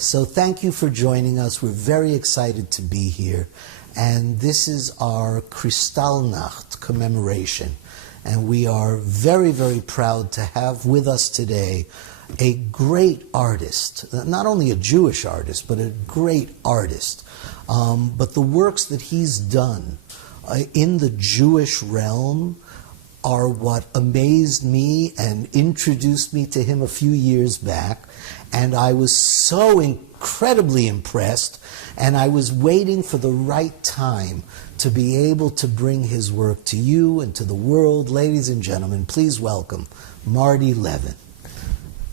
So thank you for joining us. We're very excited to be here. And this is our Krystallnacht commemoration. And we are very, very proud to have with us today a great artist, not only a Jewish artist, but a great artist. But the works that he's done in the Jewish realm are what amazed me and introduced me to him a few years back. And I was so incredibly impressed, and I was waiting for the right time to be able to bring his work to you and to the world. Ladies and gentlemen, please welcome Marty Levin.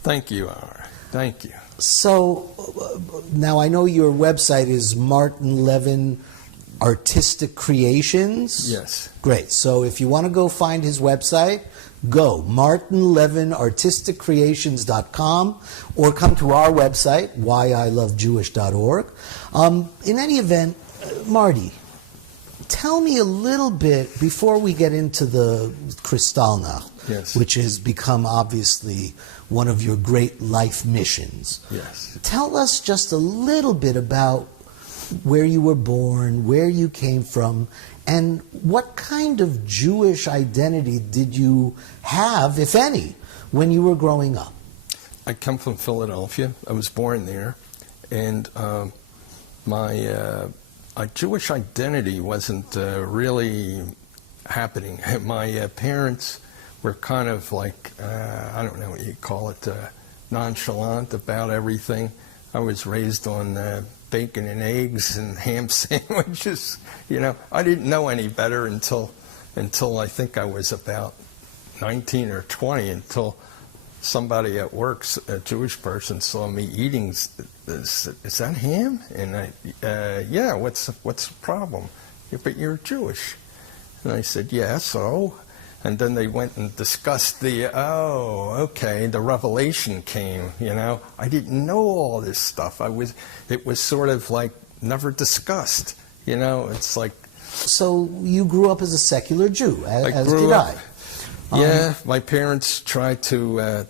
Thank you, R. Thank you. So, now I know your website is Martin Levin Artistic Creations. Yes. Great. So if you want to go find his website, go martinlevinartisticcreations.com or come to our website, whyilovejewish.org. In any event, Marty, tell me a little bit before we get into the Krystallnacht, yes, which has become obviously one of your great life missions. Yes. Tell us just a little bit about where you were born, where you came from, and what kind of Jewish identity did you have, if any, when you were growing up? I come from Philadelphia. I was born there. And my Jewish identity wasn't really happening. My parents were kind of like, I don't know what you call it, nonchalant about everything. I was raised on bacon and eggs and ham sandwiches. You know, I didn't know any better until I think I was about 19 or 20, until somebody at work, a Jewish person, saw me eating. Is that ham? And I, yeah, what's the problem? Yeah, but you're Jewish. And I said, yeah, so? And then they went and discussed the revelation came, you know. I didn't know all this stuff. It was sort of like never discussed, you know. It's like... So you grew up as a secular Jew, as did I. Yeah, my parents tried to,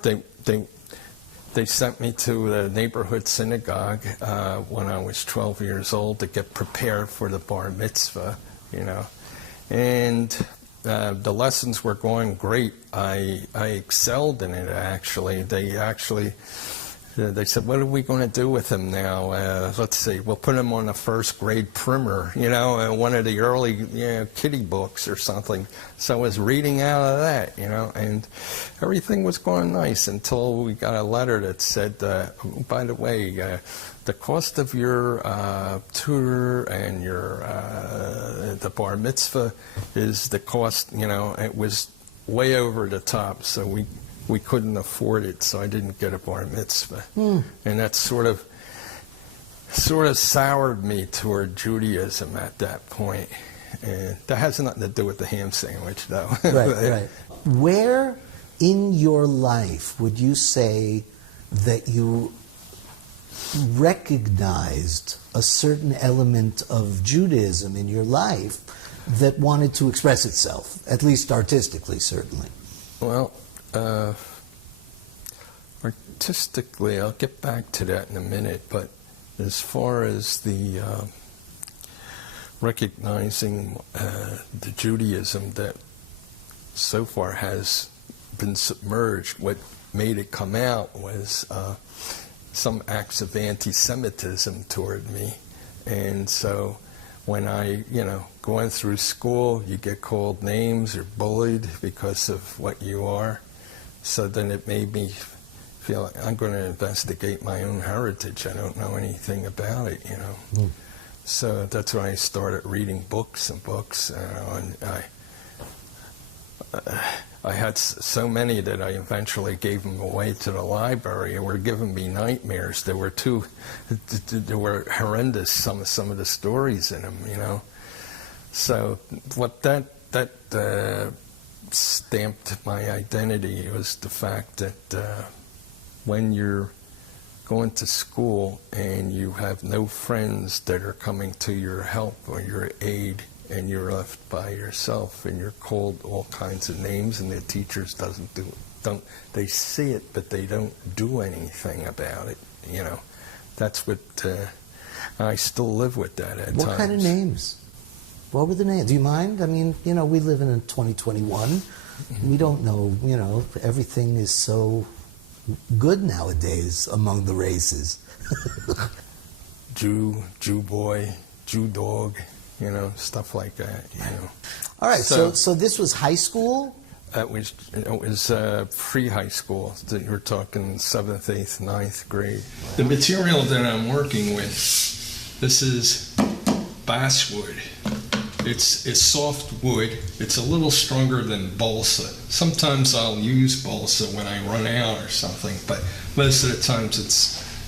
they sent me to the neighborhood synagogue when I was 12 years old to get prepared for the bar mitzvah, you know. And the lessons were going great. I excelled in it, actually. They said, what are we going to do with him now? Let's see, we'll put him on a first grade primer, you know, one of the early kiddie books or something. So I was reading out of that, you know, and everything was going nice until we got a letter that said, by the way, the cost of your tutor and your the bar mitzvah is the cost, you know, it was way over the top, so we couldn't afford it, so I didn't get a bar mitzvah. And that sort of soured me toward Judaism at that point. And that has nothing to do with the ham sandwich, though. Right. Where in your life would you say that you recognized a certain element of Judaism in your life that wanted to express itself, at least artistically, certainly? Well, artistically, I'll get back to that in a minute, but as far as the recognizing the Judaism that so far has been submerged, what made it come out was some acts of anti-Semitism toward me. And so when I, going through school, you get called names or bullied because of what you are. So then it made me feel like I'm going to investigate my own heritage. I don't know anything about it, So that's when I started reading books and books, and I had so many that I eventually gave them away to the library. They were giving me nightmares. They were horrendous, some of the stories in them, So what that stamped my identity was the fact that when you're going to school and you have no friends that are coming to your help or your aid, and you're left by yourself, and you're called all kinds of names, and the teachers they see it, but they don't do anything about it, that's what I still live with that at times. What kind of names? What were the names? Do you mind? I mean, you know, we live in 2021. We don't know, you know, everything is so good nowadays among the races. Jew boy, Jew dog, you know, stuff like that, you know. All right, so this was high school? It was pre-high school. You're talking 7th, 8th, 9th grade. The material that I'm working with, this is basswood. It's soft wood. It's a little stronger than balsa. Sometimes I'll use balsa when I run out or something, but most of the times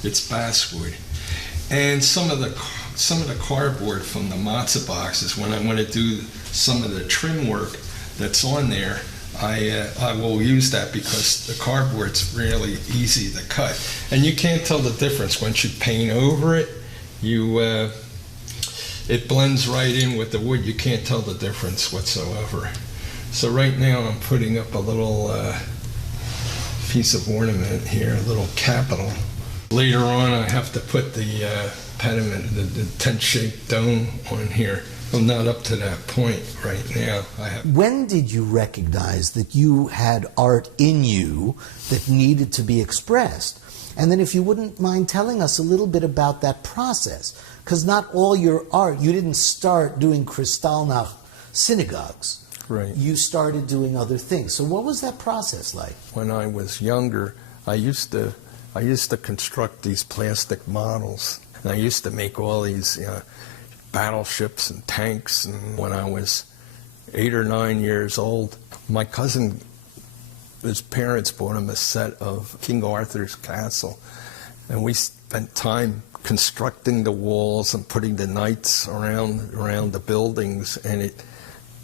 it's basswood. And some of the cardboard from the matzo boxes, when I want to do some of the trim work that's on there, I will use that because the cardboard's really easy to cut. And you can't tell the difference once you paint over it. It blends right in with the wood. You can't tell the difference whatsoever. So right now I'm putting up a little piece of ornament here, a little capital. Later on I have to put the pediment, the tent-shaped dome on here. I'm not up to that point right now. When did you recognize that you had art in you that needed to be expressed? And then if you wouldn't mind telling us a little bit about that process, because not all your art, you didn't start doing Krystallnacht synagogues. Right. You started doing other things. So what was that process like? When I was younger, I used to construct these plastic models. And I used to make all these battleships and tanks. And when I was 8 or 9 years old, my cousin, his parents bought him a set of King Arthur's castle. And we spent time constructing the walls and putting the knights around the buildings. And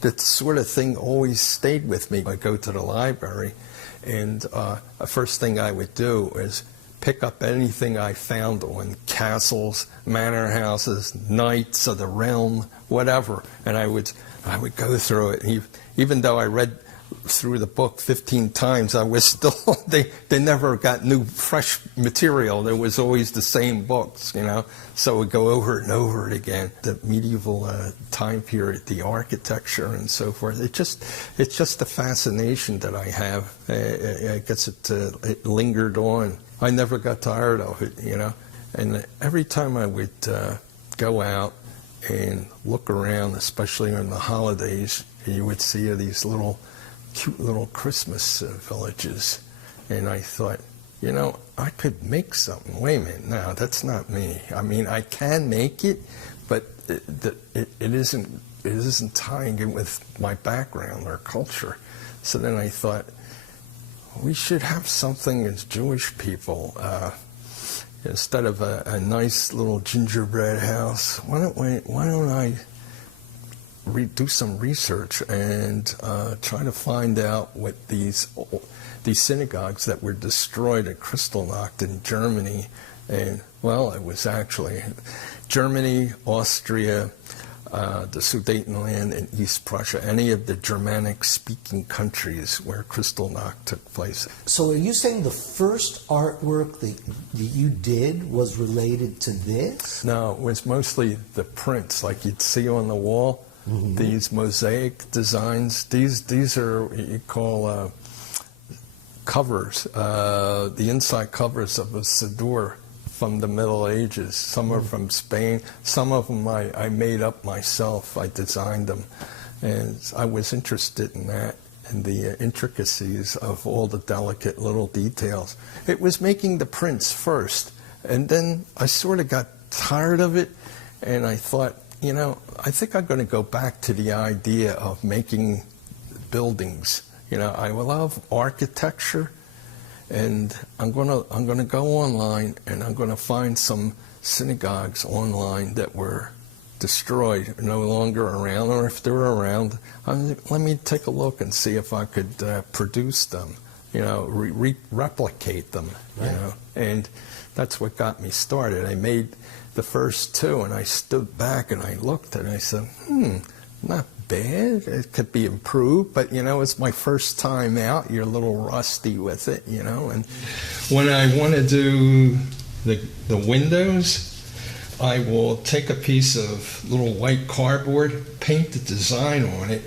that sort of thing always stayed with me. I go to the library, and the first thing I would do is pick up anything I found on castles, manor houses, knights of the realm, whatever, and I would go through it. Even though I read through the book 15 times, I was still they never got new fresh material. There was always the same books, you know. So we'd go over it and over it again. The medieval time period, the architecture and so forth. It's just a fascination that I have. I guess it lingered on. I never got tired of it, you know. And every time I would go out and look around, especially on the holidays, you would see these cute little Christmas villages. And I thought, you know, I could make something. Wait a minute, no, that's not me. I mean, I can make it, but it isn't tying in with my background or culture. So then I thought, we should have something as Jewish people. Instead of a nice little gingerbread house, why don't I do some research and try to find out what these synagogues that were destroyed at Krystallnacht in Germany, and well, it was actually Germany, Austria, the Sudetenland, and East Prussia, any of the Germanic-speaking countries where Krystallnacht took place. So are you saying the first artwork that you did was related to this? No, it was mostly the prints, like you'd see on the wall. Mm-hmm. These mosaic designs, these are what you call covers, the inside covers of a siddur from the Middle Ages. Some are from Spain. Some of them I made up myself. I designed them. And I was interested in that and the intricacies of all the delicate little details. It was making the prints first. And then I sort of got tired of it, and I thought, you know, I think I'm going to go back to the idea of making buildings. You know, I love architecture, and I'm going to go online, and I'm going to find some synagogues online that were destroyed, no longer around, or if they're around, let me take a look and see if I could produce them, you know, replicate them, right. You know, and that's what got me started. I made the first two, and I stood back and I looked and I said, not bad. It could be improved, but you know, it's my first time out. You're a little rusty with it, you know. And when I want to do the windows, I will take a piece of little white cardboard, paint the design on it,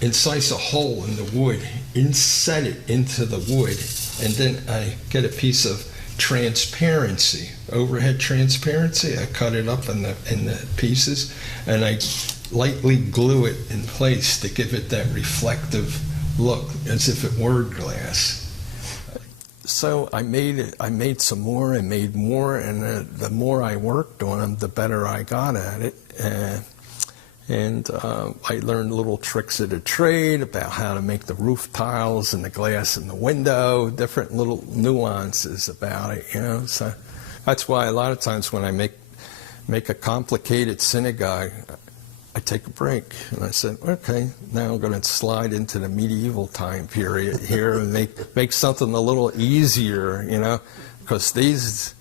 incise a hole in the wood, inset it into the wood, and then I get a piece of transparency, overhead transparency. I cut it up in the pieces, and I lightly glue it in place to give it that reflective look, as if it were glass. So I made some more, and made more, and the more I worked on them, the better I got at it. And I learned little tricks of the trade about how to make the roof tiles and the glass in the window, different little nuances about it, So that's why a lot of times when I make a complicated synagogue, I take a break, and I said, okay, now I'm going to slide into the medieval time period here and make something a little easier, because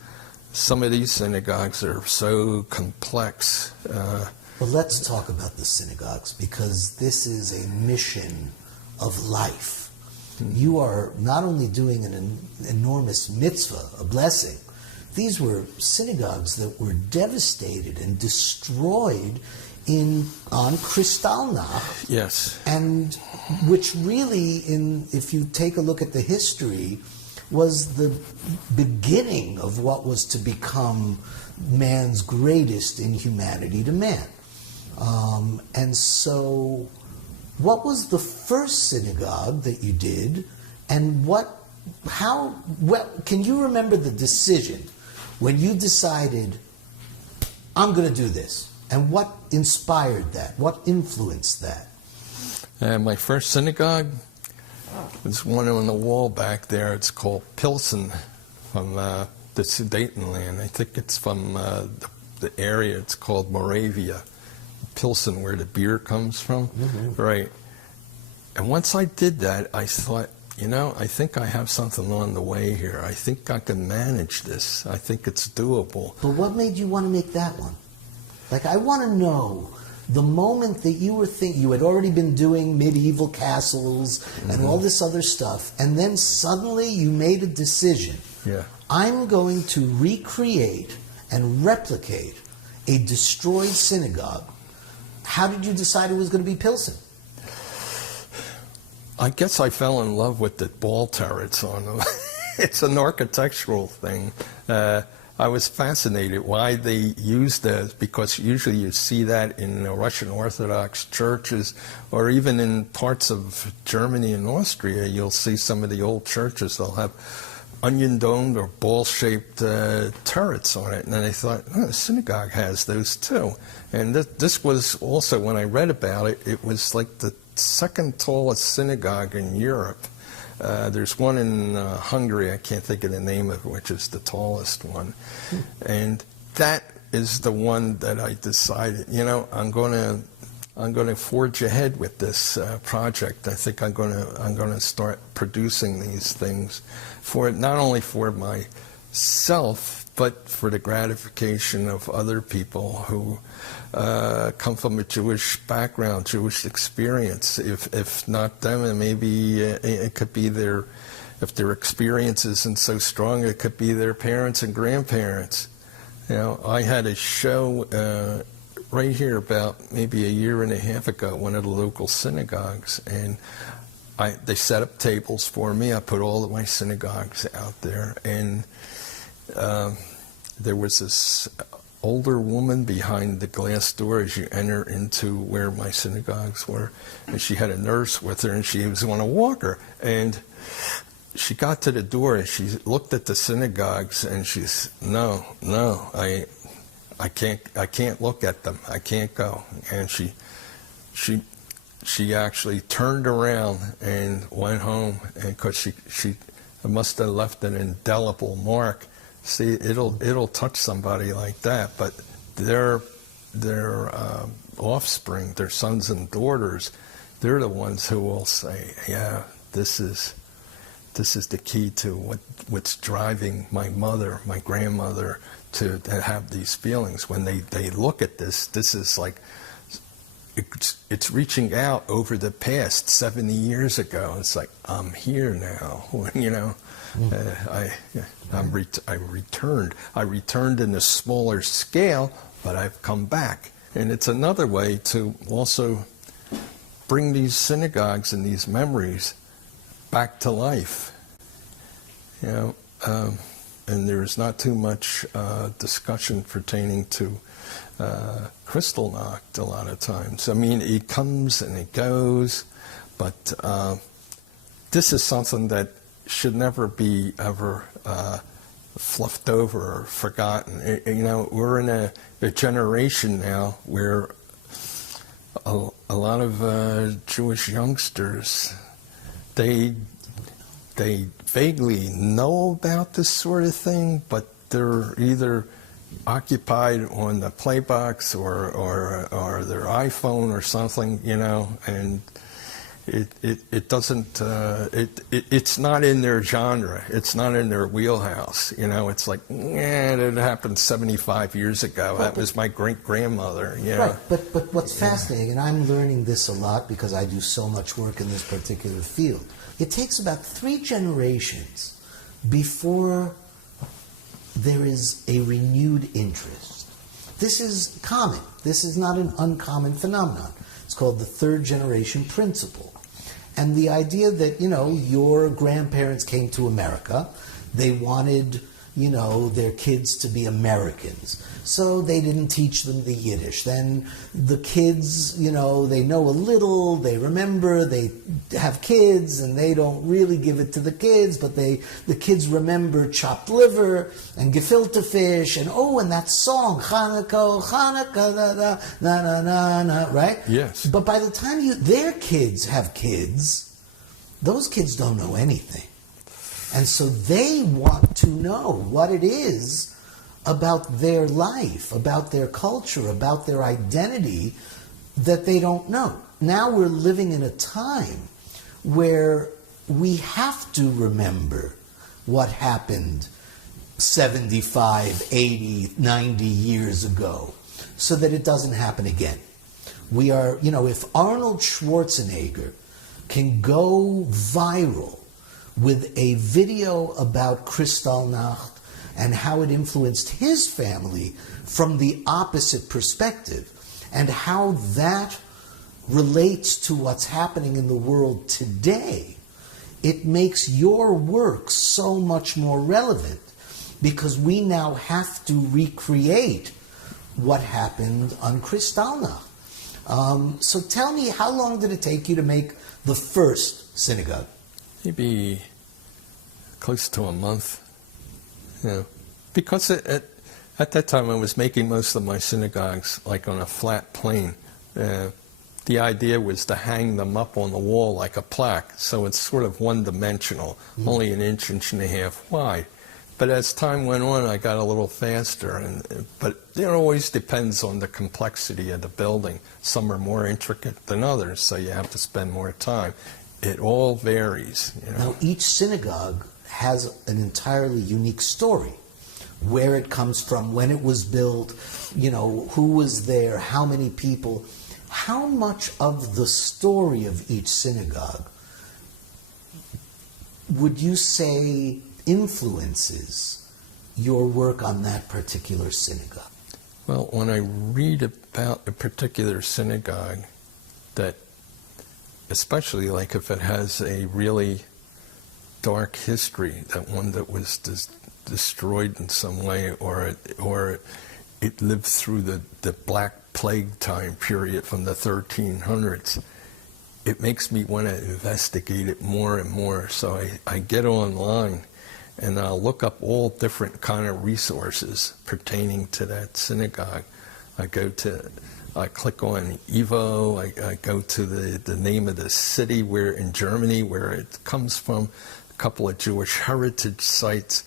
some of these synagogues are so complex. Well, let's talk about the synagogues, because this is a mission of life. You are not only doing an enormous mitzvah, a blessing. These were synagogues that were devastated and destroyed on Krystallnacht. Yes. And which really, if you take a look at the history, was the beginning of what was to become man's greatest inhumanity to man. And so, what was the first synagogue that you did, and can you remember the decision when you decided, I'm going to do this? And what inspired that? What influenced that? My first synagogue was one on the wall back there. It's called Pilsen, from the Sudetenland. I think it's from the area. It's called Moravia. Pilsen, where the beer comes from. Mm-hmm. Right. And once I did that, I thought, I think I have something on the way here. I think I can manage this. I think it's doable. But what made you want to make that one? Like, I want to know the moment that you were thinking, you had already been doing medieval castles and all this other stuff, and then suddenly you made a decision. Yeah. I'm going to recreate and replicate a destroyed synagogue. How did you decide it was going to be Pilsen? I guess I fell in love with the ball turrets on them. It's an architectural thing. I was fascinated why they used those, because usually you see that in Russian Orthodox churches, or even in parts of Germany and Austria. You'll see some of the old churches, they'll have onion-domed or ball-shaped turrets on it. And then I thought, the synagogue has those too. And this was also, when I read about it, it was like the second tallest synagogue in Europe. There's one in Hungary, I can't think of the name of it, which is the tallest one. And that is the one that I decided, I'm going to forge ahead with this project. I think I'm going to start producing these things not only for myself, but for the gratification of other people who come from a Jewish background, Jewish experience. If not them, and maybe it could be if their experience isn't so strong, it could be their parents and grandparents. I had a show right here about maybe a year and a half ago at one of the local synagogues, and they set up tables for me. I put all of my synagogues out there, and there was this older woman behind the glass door as you enter into where my synagogues were, and she had a nurse with her, and she was on a walker, and she got to the door and she looked at the synagogues, and she's, no, I can't look at them, I can't go. And she actually turned around and went home, and because she must have left an indelible mark. See, it'll touch somebody like that, but their offspring, their sons and daughters, they're the ones who will say, yeah, this is the key to what's driving my mother, my grandmother, to have these feelings. When they look at this is like, it's reaching out over the past 70 years ago. It's like, I'm here now, I returned. I returned in a smaller scale, but I've come back. And it's another way to also bring these synagogues and these memories back to life. And there's not too much discussion pertaining to Krystallnacht a lot of times. I mean, it comes and it goes, but this is something that should never be ever fluffed over or forgotten. We're in a generation now where a lot of Jewish youngsters, they vaguely know about this sort of thing, but they're either occupied on the playbox or their iPhone or something, and it doesn't it's not in their genre, it's not in their wheelhouse. It's like, it happened 75 years ago. That was my great-grandmother. Right, but what's fascinating, and I'm learning this a lot because I do so much work in this particular field, it takes about 3 generations before there is a renewed interest. This is common. This is not an uncommon phenomenon. It's called the 3rd generation principle. And the idea that, your grandparents came to America, they wanted, their kids to be Americans. So they didn't teach them the Yiddish. Then the kids, they know a little, they remember, they have kids, and they don't really give it to the kids, but the kids remember chopped liver and gefilte fish, and and that song, Hanukkah, Hanukkah, na na na na, right? Yes. But by the time their kids have kids, those kids don't know anything. And so they want to know what it is about their life, about their culture, about their identity that they don't know. Now we're living in a time where we have to remember what happened 75, 80, 90 years ago so that it doesn't happen again. We are, if Arnold Schwarzenegger can go viral with a video about Krystallnacht and how it influenced his family from the opposite perspective, and how that relates to what's happening in the world today, it makes your work so much more relevant, because we now have to recreate what happened on Krystallnacht. So tell me, how long did it take you to make the first synagogue? Maybe close to a month. Because at that time I was making most of my synagogues like on a flat plane. The idea was to hang them up on the wall like a plaque, so it's sort of one-dimensional, only an inch and a half wide. But as time went on, I got a little faster, but it always depends on the complexity of the building. Some are more intricate than others, so you have to spend more time. It all varies. Now, each synagogue has an entirely unique story. Where it comes from, when it was built, who was there, how many people. How much of the story of each synagogue would you say influences your work on that particular synagogue? Well, when I read about a particular synagogue, that especially like if it has a really dark history, that one that was destroyed in some way, or it lived through the Black Plague time period from the 1300s, it makes me want to investigate it more and more. So I get online and I'll look up all different kind of resources pertaining to that synagogue. I click on Evo, I go to the name of the city where in Germany where it comes from, a couple of Jewish heritage sites,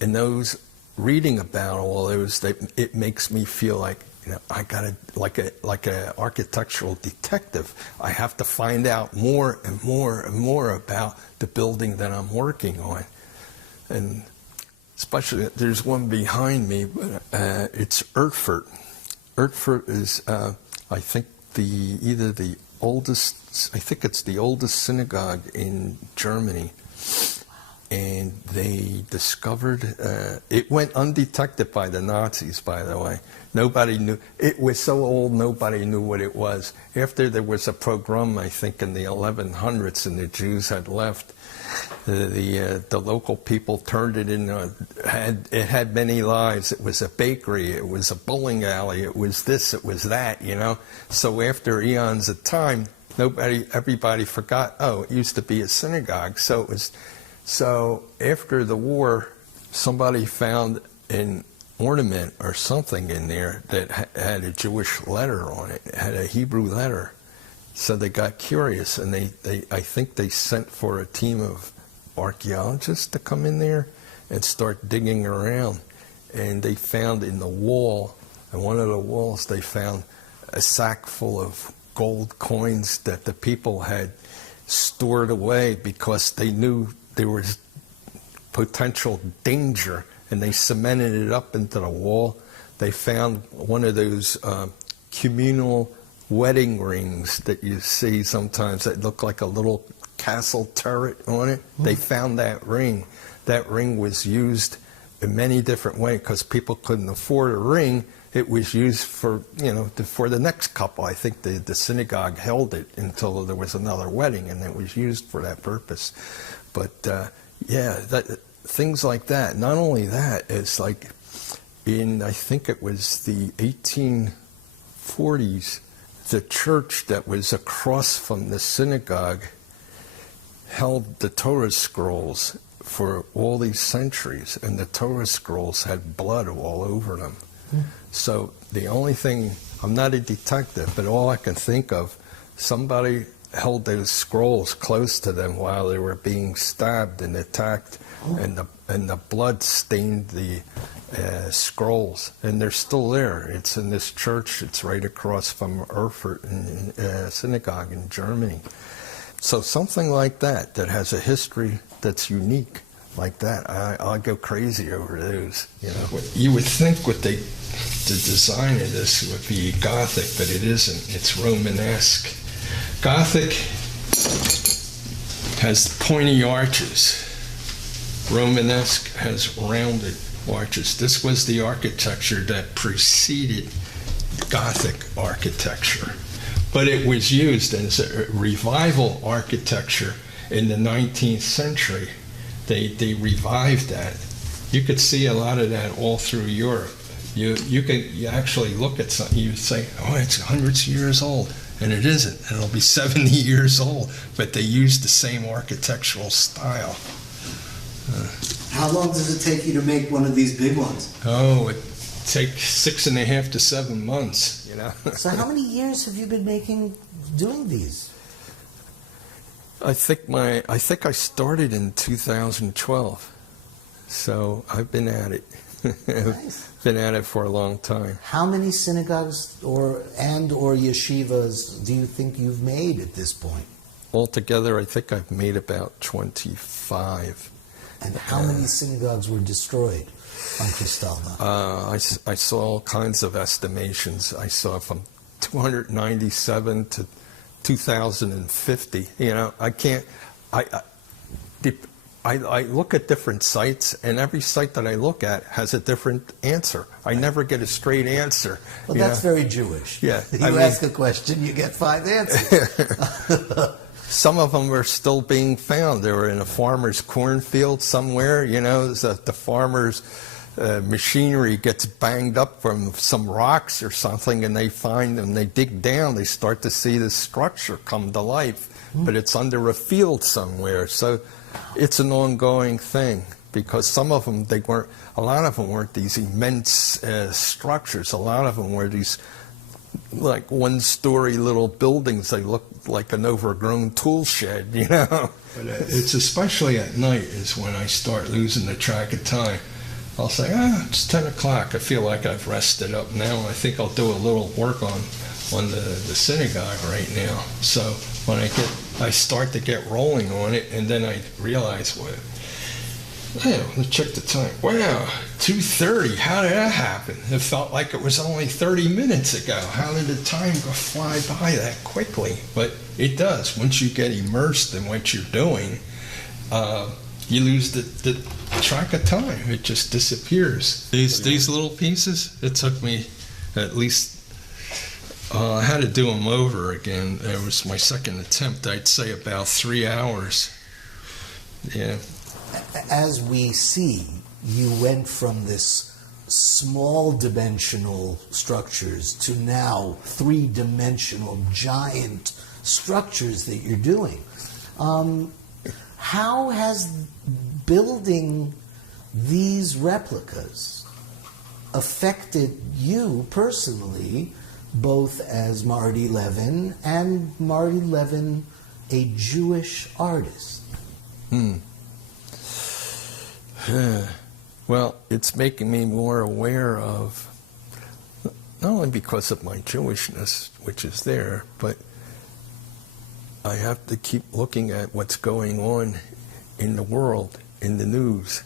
and those, reading about all those, it makes me feel like, I gotta, like a architectural detective, I have to find out more and more and more about the building that I'm working on. And especially, there's one behind me, but it's Erfurt. Erfurt is, I think, the oldest synagogue in Germany. and they discovered, it went undetected by the Nazis, by the way. Nobody knew. It was so old, nobody knew what it was. After there was a pogrom, I think in the 1100s, and the Jews had left, the local people turned it into, it had many lives. It was a bakery, it was a bowling alley, it was this, it was that, you know. So after eons of time, everybody forgot, oh, it used to be a synagogue. So after the war, somebody found an ornament or something in there that had a Jewish letter on it. It had a Hebrew letter. So they got curious, and I think they sent for a team of archaeologists to come in there and start digging around. And they found in the wall, on one of the walls, they found a sack full of gold coins that the people had stored away because they knew there was potential danger, and they cemented it up into the wall. They found one of those communal wedding rings that you see sometimes that look like a little castle turret on it. They found that ring. That ring was used in many different ways because people couldn't afford a ring. It was used for, you know, for the next couple. I think the synagogue held it until there was another wedding, and it was used for that purpose. But yeah, things like that. Not only that, it's like in, I think it was the 1840s, the church that was across from the synagogue held the Torah scrolls for all these centuries, and the Torah scrolls had blood all over them. So the only thing, I'm not a detective, but all I can think of, somebody held those scrolls close to them while they were being stabbed and attacked, and the blood stained the scrolls, and they're still there. It's in this church. It's right across from Erfurt synagogue in Germany. So something like that has a history that's unique, like that, I'll go crazy over those. You know, you would think the design of this would be Gothic, but it isn't. It's Romanesque. Gothic has pointy arches. Romanesque has rounded arches. This was the architecture that preceded Gothic architecture, but it was used as a revival architecture in the 19th century. They revived that. You could see a lot of that all through Europe. You actually look at something, you say, oh, it's hundreds of years old, and it isn't, and it'll be 70 years old, but they used the same architectural style. How long does it take you to make one of these big ones? Oh, it takes 6.5 to 7 months, you know. So how many years have you been doing these? I think I started in 2012, so I've been at it. Nice. Been at it for a long time. How many synagogues or yeshivas do you think you've made at this point? Altogether, I think I've made about 25. And how many synagogues were destroyed on Krystallnacht? I saw all kinds of estimations. I saw from 297 to 2,050. You know, I look at different sites, and every site that I look at has a different answer. I never get a straight answer. Well, that's very Jewish. Yeah. You ask a question, you get 5 answers. Some of them are still being found. They were in a farmer's cornfield somewhere. You know, the farmer's machinery gets banged up from some rocks or something, and they find them. They dig down. They start to see the structure come to life, but it's under a field somewhere. So it's an ongoing thing, because some of them, a lot of them weren't these immense structures. A lot of them were these like one-story little buildings. They looked like an overgrown tool shed, you know. But it's especially at night is when I start losing the track of time. I'll say, it's 10 o'clock. I feel like I've rested up now. I think I'll do a little work on the synagogue right now. So when I start to get rolling on it, and then I realize, let's check the time. Wow, 2:30. How did that happen? It felt like it was only 30 minutes ago. How did the time go fly by that quickly? But it does. Once you get immersed in what you're doing, you lose the track of time. It just disappears. These little pieces, it took me at least, I had to do them over again. It was my second attempt. I'd say about 3 hours. Yeah. As we see, you went from this small dimensional structures to now three-dimensional giant structures that you're doing. How has building these replicas affected you personally, both as Marty Levin and Marty Levin, a Jewish artist? Well, it's making me more aware of, not only because of my Jewishness, which is there, but I have to keep looking at what's going on in the world, in the news,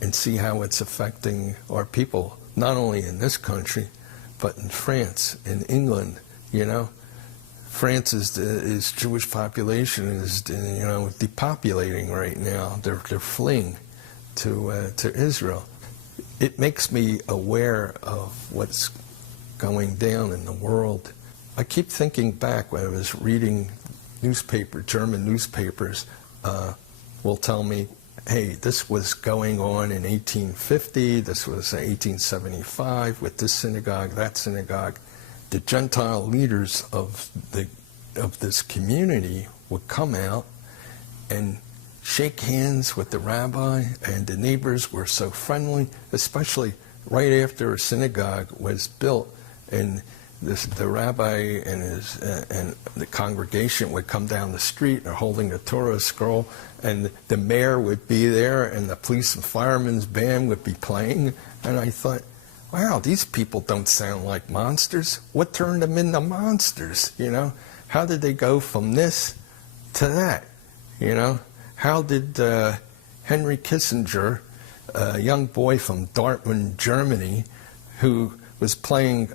and see how it's affecting our people, not only in this country, but in France, in England, you know. France is Jewish population is, you know, depopulating right now. They're fleeing to Israel. It makes me aware of what's going down in the world. I keep thinking back when I was reading German newspapers will tell me, hey, this was going on in 1850, this was 1875 with this synagogue, that synagogue. The Gentile leaders of this community would come out and shake hands with the rabbi, and the neighbors were so friendly, especially right after a synagogue was built, and the rabbi and the congregation would come down the street, they're holding the Torah scroll, and the mayor would be there, and the police and firemen's band would be playing, and I thought, wow, these people don't sound like monsters. What turned them into monsters, you know? How did they go from this to that, you know? How did Henry Kissinger, a young boy from Dortmund, Germany, who was playing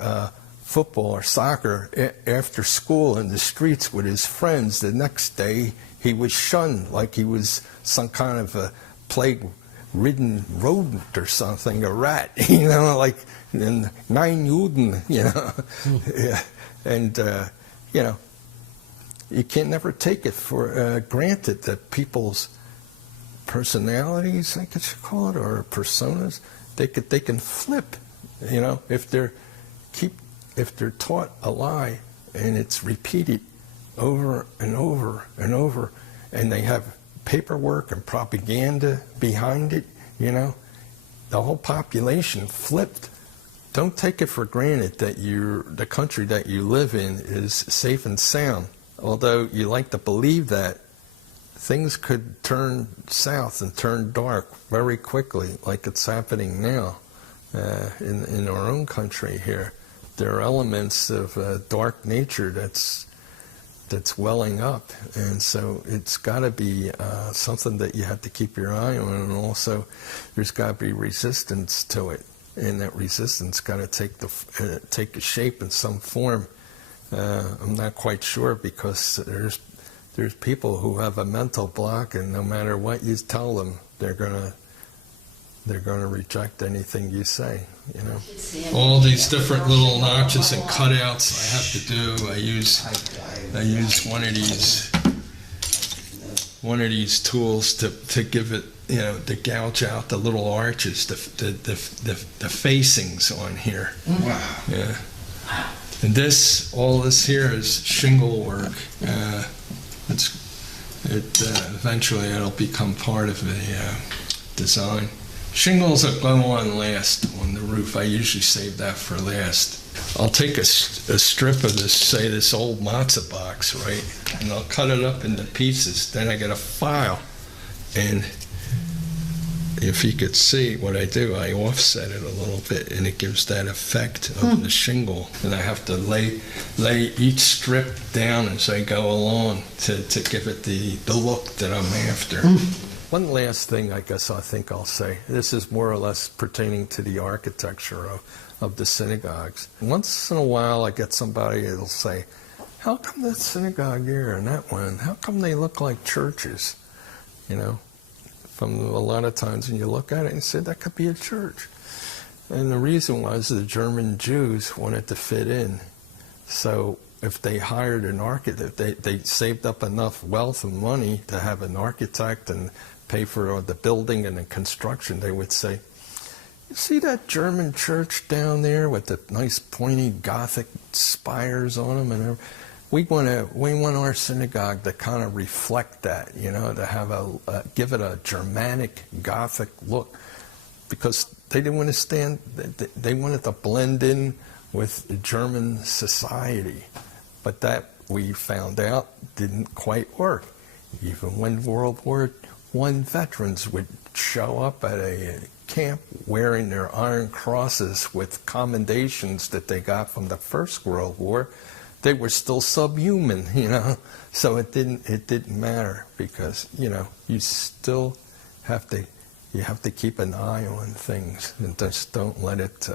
football or soccer after school in the streets with his friends, the next day he was shunned like he was some kind of a plague-ridden rodent or something, a rat, you know, like in Nine Juden, you know. Yeah. And, you know, you can never take it for granted that people's personalities, I guess you call it, or personas, they can flip, you know, if they're taught a lie and it's repeated over and over and over, and they have paperwork and propaganda behind it, you know, the whole population flipped. Don't take it for granted that the country that you live in is safe and sound. Although you like to believe that, things could turn south and turn dark very quickly, like it's happening now in our own country here. There are elements of dark nature that's welling up, and so it's got to be something that you have to keep your eye on, and also there's got to be resistance to it, and that resistance got to take a shape in some form. I'm not quite sure, because there's people who have a mental block, and no matter what you tell them, they're gonna reject anything you say, you know. All these different little notches and cutouts I have to do. I use one of these tools to give it, you know, to gouge out the little arches, the facings on here. Wow. Yeah. And all this here is shingle work. Eventually it'll become part of the design. Shingles that go on last on the roof, I usually save that for last. I'll take a strip of this, say this old matzah box, right, and I'll cut it up into pieces. Then I get a file, and if you could see what I do, I offset it a little bit, and it gives that effect of the shingle. And I have to lay each strip down as I go along to give it the look that I'm after. One last thing I think I'll say. This is more or less pertaining to the architecture of the synagogues. Once in a while I get somebody that'll say, how come that synagogue here and that one, how come they look like churches? You know, from a lot of times when you look at it and say that could be a church. And the reason was the German Jews wanted to fit in. So if they hired an architect, they saved up enough wealth and money to have an architect and pay for the building and the construction, they would say, you see that German church down there with the nice pointy Gothic spires on them? And we want our synagogue to kind of reflect that, you know, to have give it a Germanic Gothic look, because they didn't want to stand. They wanted to blend in with German society, but that we found out didn't quite work. Even when World War I veterans would show up at a camp wearing their iron crosses with commendations that they got from the First World War, they were still subhuman, you know. So it didn't matter, because, you know, you still have to keep an eye on things, and just don't let it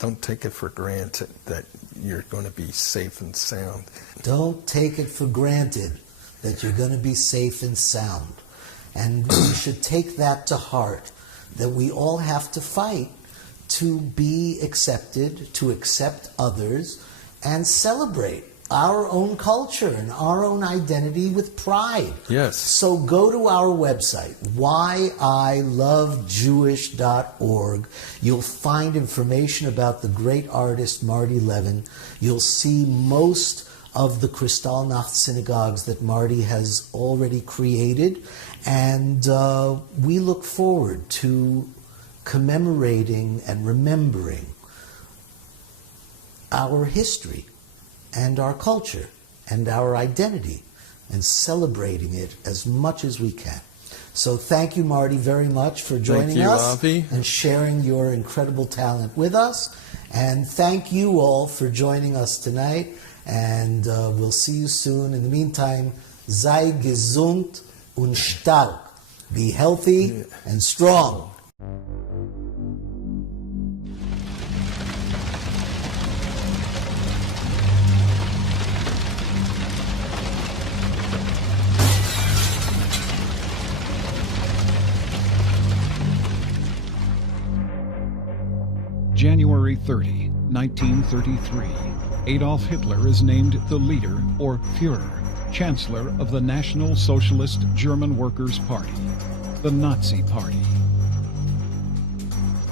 don't take it for granted that you're going to be safe and sound. Don't take it for granted that you're going to be safe and sound. And we should take that to heart, that we all have to fight to be accepted, to accept others, and celebrate our own culture and our own identity with pride. Yes. So go to our website, whyilovejewish.org. You'll find information about the great artist Marty Levin. You'll see most of the Krystallnacht synagogues that Marty has already created. And we look forward to commemorating and remembering our history and our culture and our identity, and celebrating it as much as we can. So thank you, Marty, very much for joining us and sharing your incredible talent with us. And thank you all for joining us tonight, and we'll see you soon. In the meantime, sei gesund und stark. Be healthy and strong. January 30, 1933, Adolf Hitler is named the leader, or Führer, Chancellor of the National Socialist German Workers' Party, the Nazi Party.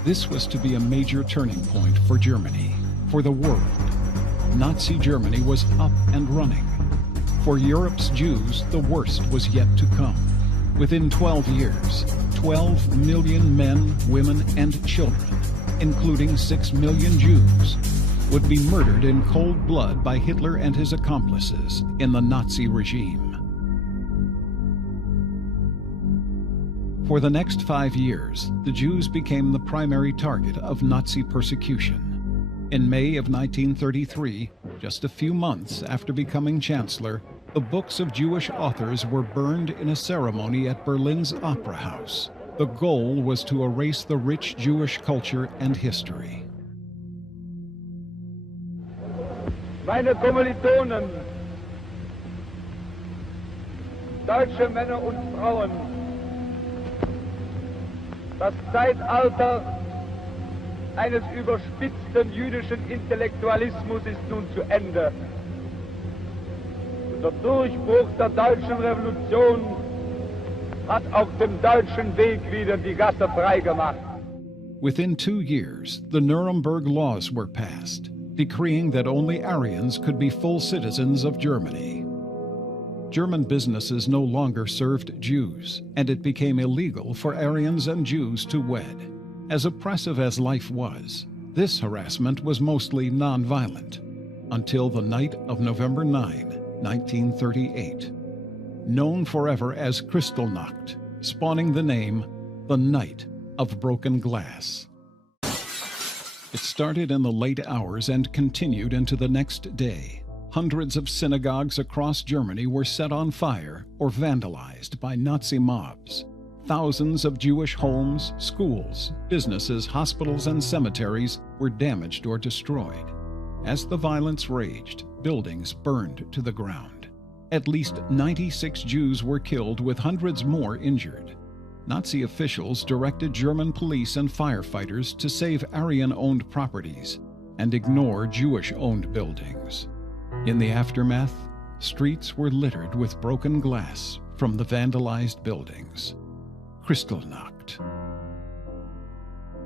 This was to be a major turning point for Germany, for the world. Nazi Germany was up and running. For Europe's Jews, the worst was yet to come. Within 12 years, 12 million men, women, and children, including 6 million Jews, would be murdered in cold blood by Hitler and his accomplices in the Nazi regime. For the next 5 years, the Jews became the primary target of Nazi persecution. In May of 1933, just a few months after becoming chancellor, the books of Jewish authors were burned in a ceremony at Berlin's Opera House. The goal was to erase the rich Jewish culture and history. Meine Kommilitonen, deutsche Männer und Frauen, das Zeitalter eines überspitzten jüdischen Intellektualismus ist nun zu Ende. Der Durchbruch der deutschen Revolution hat auf dem deutschen Weg wieder die Gasse freigemacht. Within 2 years, the Nuremberg laws were passed, decreeing that only Aryans could be full citizens of Germany. German businesses no longer served Jews, and it became illegal for Aryans and Jews to wed. As oppressive as life was, this harassment was mostly non-violent, until the night of November 9, 1938. Known forever as Krystallnacht, spawning the name, the Night of Broken Glass. It started in the late hours and continued into the next day. Hundreds of synagogues across Germany were set on fire or vandalized by Nazi mobs. Thousands of Jewish homes, schools, businesses, hospitals, and cemeteries were damaged or destroyed. As the violence raged, buildings burned to the ground. At least 96 Jews were killed, with hundreds more injured. Nazi officials directed German police and firefighters to save Aryan-owned properties and ignore Jewish-owned buildings. In the aftermath, streets were littered with broken glass from the vandalized buildings. Krystallnacht.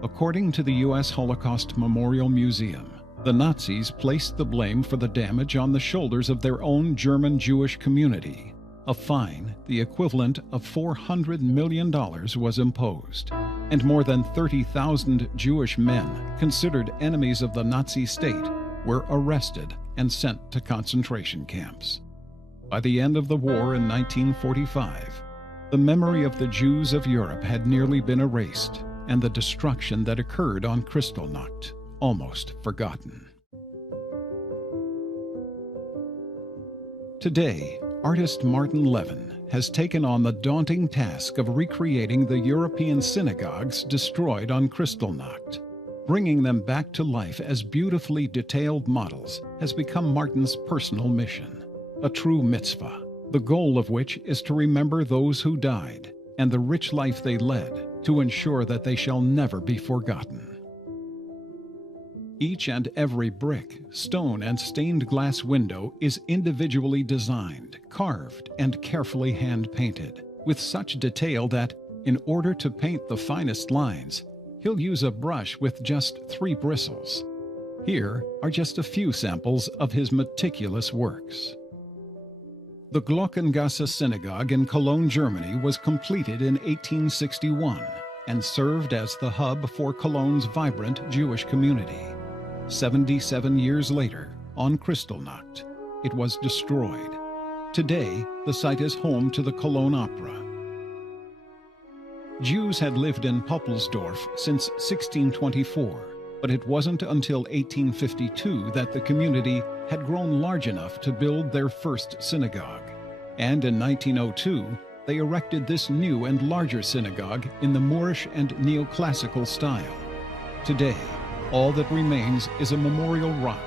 According to the U.S. Holocaust Memorial Museum, the Nazis placed the blame for the damage on the shoulders of their own German Jewish community. A fine, the equivalent of $400 million, was imposed, and more than 30,000 Jewish men, considered enemies of the Nazi state, were arrested and sent to concentration camps. By the end of the war in 1945, the memory of the Jews of Europe had nearly been erased, and the destruction that occurred on Krystallnacht almost forgotten. Today, artist Martin Levin has taken on the daunting task of recreating the European synagogues destroyed on Krystallnacht. Bringing them back to life as beautifully detailed models has become Martin's personal mission, a true mitzvah, the goal of which is to remember those who died and the rich life they led to ensure that they shall never be forgotten. Each and every brick, stone, and stained glass window is individually designed, carved, and carefully hand-painted, with such detail that, in order to paint the finest lines, he'll use a brush with just 3 bristles. Here are just a few samples of his meticulous works. The Glockengasse Synagogue in Cologne, Germany was completed in 1861 and served as the hub for Cologne's vibrant Jewish community. 77 years later, on Krystallnacht, it was destroyed. Today, the site is home to the Cologne Opera. Jews had lived in Poppelsdorf since 1624, but it wasn't until 1852 that the community had grown large enough to build their first synagogue. And in 1902, they erected this new and larger synagogue in the Moorish and neoclassical style. Today, all that remains is a memorial rock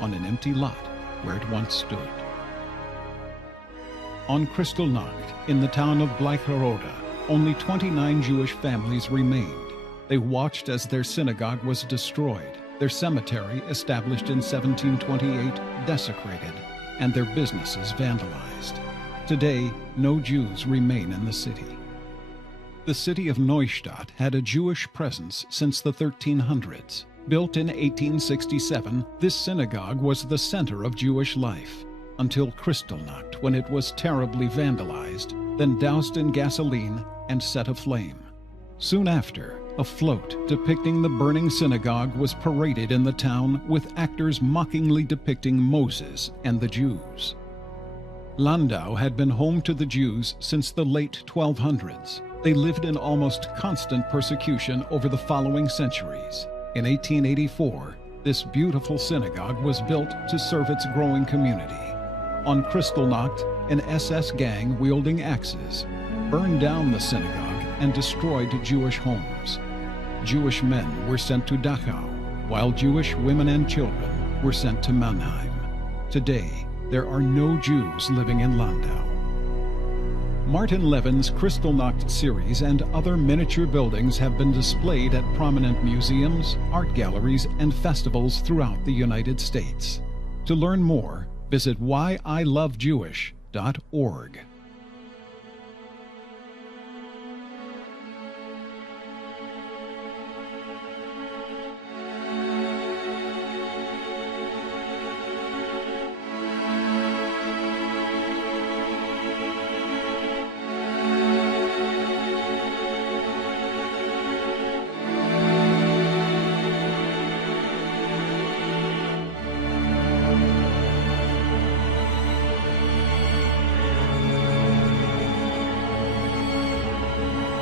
on an empty lot where it once stood. On Krystallnacht, in the town of Bleicherode, only 29 Jewish families remained. They watched as their synagogue was destroyed, their cemetery, established in 1728, desecrated, and their businesses vandalized. Today, no Jews remain in the city. The city of Neustadt had a Jewish presence since the 1300s. Built in 1867, this synagogue was the center of Jewish life, until Krystallnacht, when it was terribly vandalized, then doused in gasoline and set aflame. Soon after, a float depicting the burning synagogue was paraded in the town, with actors mockingly depicting Moses and the Jews. Landau had been home to the Jews since the late 1200s. They lived in almost constant persecution over the following centuries. In 1884, this beautiful synagogue was built to serve its growing community. On Krystallnacht, an SS gang wielding axes burned down the synagogue and destroyed Jewish homes. Jewish men were sent to Dachau, while Jewish women and children were sent to Mannheim. Today, there are no Jews living in Landau. Martin Levin's Krystallnacht series and other miniature buildings have been displayed at prominent museums, art galleries, and festivals throughout the United States. To learn more, visit whyilovejewish.org.